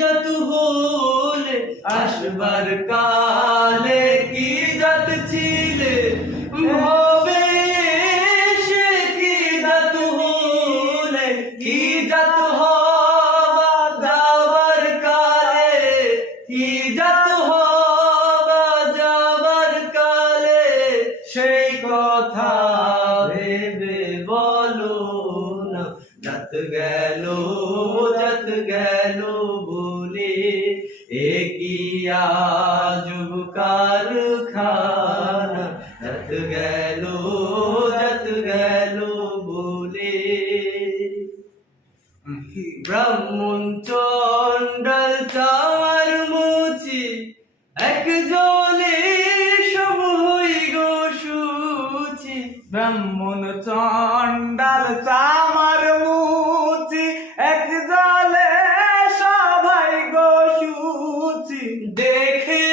যত হলে আসবার কালে কি যত ছিলে হবে সে কি যত হলে কি যত হবা যাবার কালে কি যত হবা যাবার কালে সেই কথা ভেবে বলো না যত গেল বলে এ কি আজব কারখানা যত গেল বলে ব্রাহ্মণ চণ্ডাল চার মুচি একজনে সব হই গো সুচি ব্রাহ্মণ চণ্ডাল চামার মুচি এক জলে সবাই গো সুচি দেখে